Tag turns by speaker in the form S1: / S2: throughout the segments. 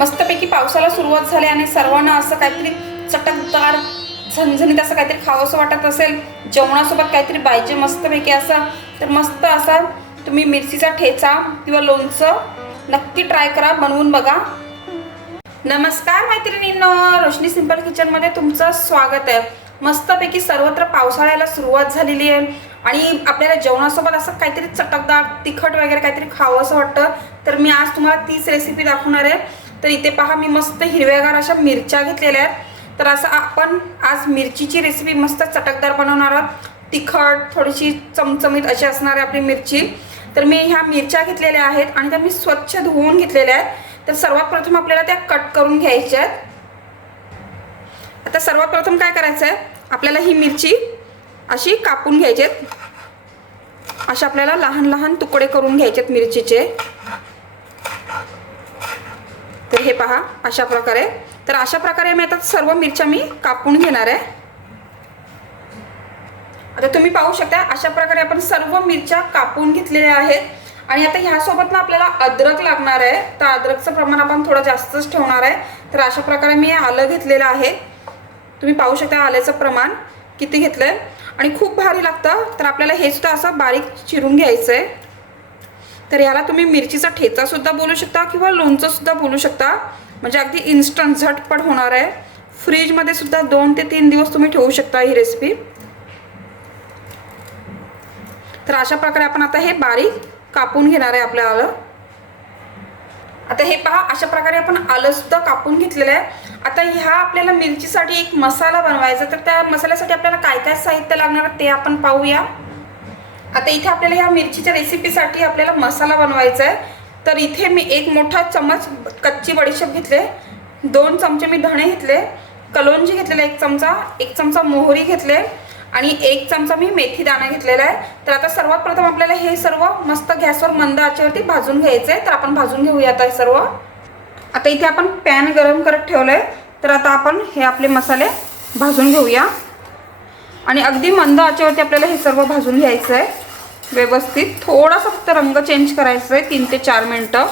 S1: मस्तपैकी पावसाला सुरुवात झाली आणि सर्वांना असं काहीतरी चटकदार झणझणीत असं काहीतरी खावंसं वाटत असेल जेवणासोबत काहीतरी पाहिजे मस्तपैकी असं तर मस्त असा तुम्ही मिरचीचा ठेचा किंवा लोणचं नक्की ट्राय करा बनवून बघा. नमस्कार मैत्रिणींनो रोशनी सिंपल किचनमध्ये तुमचं स्वागत आहे. मस्तपैकी सर्वत्र पावसाळ्याला सुरुवात झालेली आहे आणि आपल्याला जेवणासोबत असं काहीतरी चटकदार तिखट वगैरे काहीतरी खावं असं वाटतं तर मी आज तुम्हाला तीच रेसिपी दाखवणार आहे. तर इथे पहा मी मस्त हिरव्यागार अशा मिरच्या घेतलेल्या आहेत. तर असं आपण आज मिरचीची रेसिपी मस्त चटकदार बनवणार आहोत. तिखट थोडीशी चमचमीत अशी असणार आहे आपली मिरची. तर मी ह्या मिरच्या घेतलेल्या आहेत आणि त्या मी स्वच्छ धुवून घेतलेल्या आहेत. तर सर्वात प्रथम आपल्याला त्या कट करून घ्यायच्या आहेत. आता सर्वात प्रथम काय करायचं आहे? आपल्याला ही मिरची अशी कापून घ्यायची आहेत. अशा आपल्याला लहान लहान तुकडे करून घ्यायचे आहेत मिरचीचे. तर हे पहा अशा प्रकारे. तर अशा प्रकारे मी आता सर्व मिरच्या मी कापून घेणार आहे. आता तुम्ही पाहू शकता अशा प्रकारे आपण सर्व मिरच्या कापून घेतलेल्या आहेत. आणि आता ह्यासोबत ना आपल्याला अद्रक लागणार आहे. तर अद्रकचं प्रमाण आपण थोडं जास्तच ठेवणार आहे. तर अशा प्रकारे मी आलं घेतलेलं आहे. तुम्ही पाहू शकता आल्याचं प्रमाण किती घेतलं आहे आणि खूप भारी लागतं. तर आपल्याला हे सुद्धा असं बारीक चिरून घ्यायचं आहे तर याला तुम्ही मिरचीचा ठेचासुद्धा बोलू शकता किंवा लोणचंसुद्धा बोलू शकता. म्हणजे अगदी इन्स्टंट झटपट होणार आहे. फ्रीजमध्ये सुद्धा दोन ते तीन दिवस तुम्ही ठेवू शकता ही रेसिपी तर अशा प्रकारे आपण आता हे बारीक कापून घेणार आहे आपलं आलं आता हे पहा अशा प्रकारे आपण आलं सुद्धा कापून घेतलेलं आहे. आता ह्या आपल्याला मिरचीसाठी एक मसाला बनवायचा तर त्या मसाल्यासाठी आपल्याला काय काय साहित्य लागणार आहे ते आपण पाहूया. आता इथे आपल्याला ह्या मिरचीच्या रेसिपीसाठी आपल्याला मसाला बनवायचा आहे तर इथे मी एक मोठा चमच कच्ची बडीशेप घेतले. दोन चमचे मी धणे घेतले. कलोंजी घेतलेला एक चमचा एक चमचा मोहरी घेतले आणि एक चमचा मी मेथी दाणा घेतलेला आहे. तर आता सर्वात प्रथम आपल्याला हे सर्व मस्त गॅसवर मंद आचेवरती भाजून घ्यायचं आहे तर आपण भाजून घेऊया आता हे सर्व. आता इथे आपण पॅन गरम करत ठेवलं आहे तर आता आपण हे आपले मसाले भाजून घेऊया. आणि अगदी मंद आचेवरती आपल्याला हे सर्व भाजून घ्यायचं आहे व्यवस्थित. थोडासा फक्त रंग चेंज करायचा आहे तीन ते चार मिनटं.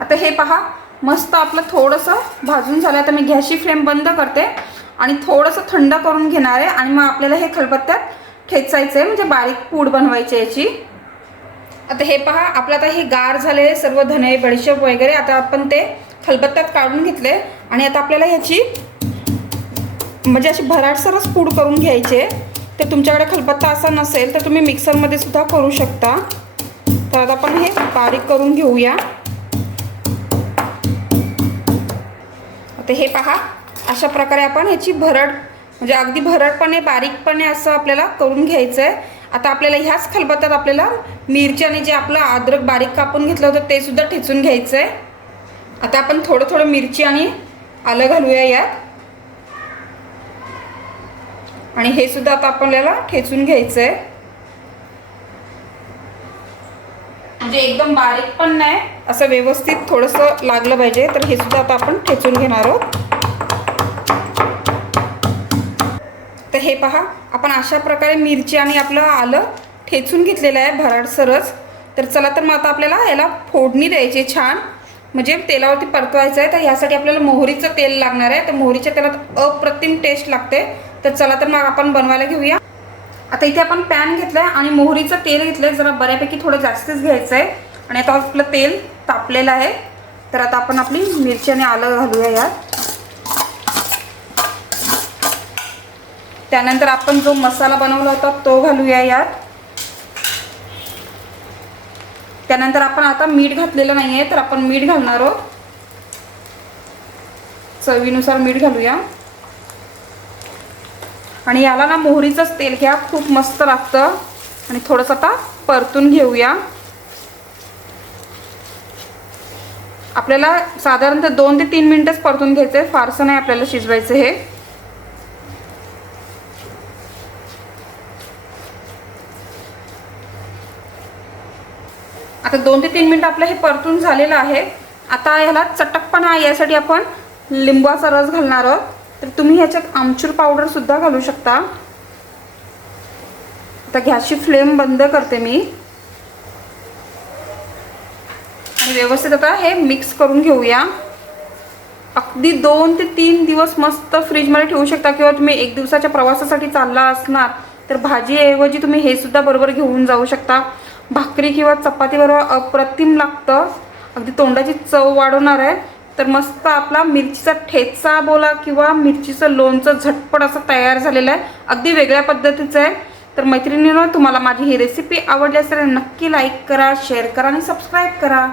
S1: आता हे पहा मस्त आपलं थोडंसं भाजून झालं आता मी गॅसची फ्लेम बंद करते आणि थोडंसं थंड करून घेणार आहे आणि मग आपल्याला हे खलबत्त्यात ठेचायचं आहे म्हणजे बारीक पूड बनवायची याची. आता हे पहा आपलं आता हे गार झालेले सर्व धने बडीशेप वगैरे आता आपण ते खलबत्त्यात काढून घेतले आणि आता आपल्याला ह्याची म्हणजे अशी भराटसरच पूड करून घ्यायचे. ते तर तुमच्याकडे खलबत्ता असा नसेल तर तुम्ही मिक्सरमध्ये सुद्धा करू शकता. तर आता आपण हे बारीक करून घेऊया. आता हे पहा अशा प्रकारे आपण ह्याची भरड म्हणजे अगदी भरडपणे बारीकपणे असं आपल्याला करून घ्यायचं आहे आता आपल्याला ह्याच खलबत्त्यात आपल्याला मिरच्याने जे आपलं अद्रक बारीक कापून घेतलं होतं ते सुद्धा ठेचून घ्यायचं आहे आता आपण थोडं थोडं मिरची आणि आलं घालूया यात. आणि हे सुद्धा आता आपल्याला ठेचून घ्यायचं आहे म्हणजे एकदम बारीक पण नाही असं व्यवस्थित थोडंसं लागलं पाहिजे तर हे सुद्धा आता आपण ठेचून घेणार आहोत. तर हे पहा आपण अशा प्रकारे मिरची आणि आपलं आलं ठेचून घेतलेलं आहे भराडसरच तर चला तर मग आता आपल्याला याला फोडणी द्यायची छान. म्हणजे तेलावरती परतवायचं आहे तर ह्यासाठी आपल्याला मोहरीचं तेल लागणार आहे. तर मोहरीच्या तेलात अप्रतिम टेस्ट लागते. तर चला तर मग आपण बनवायला घेऊया. आता इथे आपण पॅन घेतलं आहे आणि मोहरीचं तेल घेतलंय. जरा बऱ्यापैकी थोडं जास्तच घ्यायचं आहे आणि आता आपलं तेल तापलेलं आहे. तर आता आपण आपली मिरची आणि आलं घालूया यात. त्यानंतर आपण जो मसाला बनवला होता तो घालूया यात. त्यानंतर आपण आता मीठ घातलेलं नाही आहे तर आपण मीठ घालणार आहोत. चवीनुसार मीठ घालूया. आणि याला ना मोहरीचंच तेल घ्या खूप मस्त लागतं. आणि थोडंसं आता परतून घेऊया. आपल्याला साधारणतः दोन ते तीन मिनटंच परतून घ्यायचं आहे फारसं नाही आपल्याला शिजवायचं हे. आता दोन ते तीन मिनटं आपलं हे परतून झालेलं आहे. आता ह्याला चटकपणा यासाठी आपण लिंबाचा रस घालणार आहोत. तर तुम्ही ह्याच्यात आमचूर पावडरसुद्धा घालू शकता. आता गॅसची फ्लेम बंद करते मी. आणि व्यवस्थित आता हे मिक्स करून घेऊया. अगदी दोन ते तीन दिवस मस्त फ्रीजमध्ये ठेवू शकता किंवा तुम्ही एक दिवसाच्या प्रवासासाठी चालला असणार तर भाजीऐवजी तुम्ही हे सुद्धा बरोबर घेऊन जाऊ शकता. भाकरी किंवा चपातीबरोबर अप्रतिम लागतं. अगदी तोंडाची चव वाढवणार आहे. तर मस्त आपला मिरचीचा ठेचा बोला किंवा मिरचीचं लोणचं झटपट असं तयार झालेलं आहे. अगदी वेगळ्या पद्धतीचं आहे. तर मैत्रिणीनं तुम्हाला माझी ही रेसिपी आवडली असेल तर नक्की लाईक करा शेअर करा आणि सबस्क्राईब करा.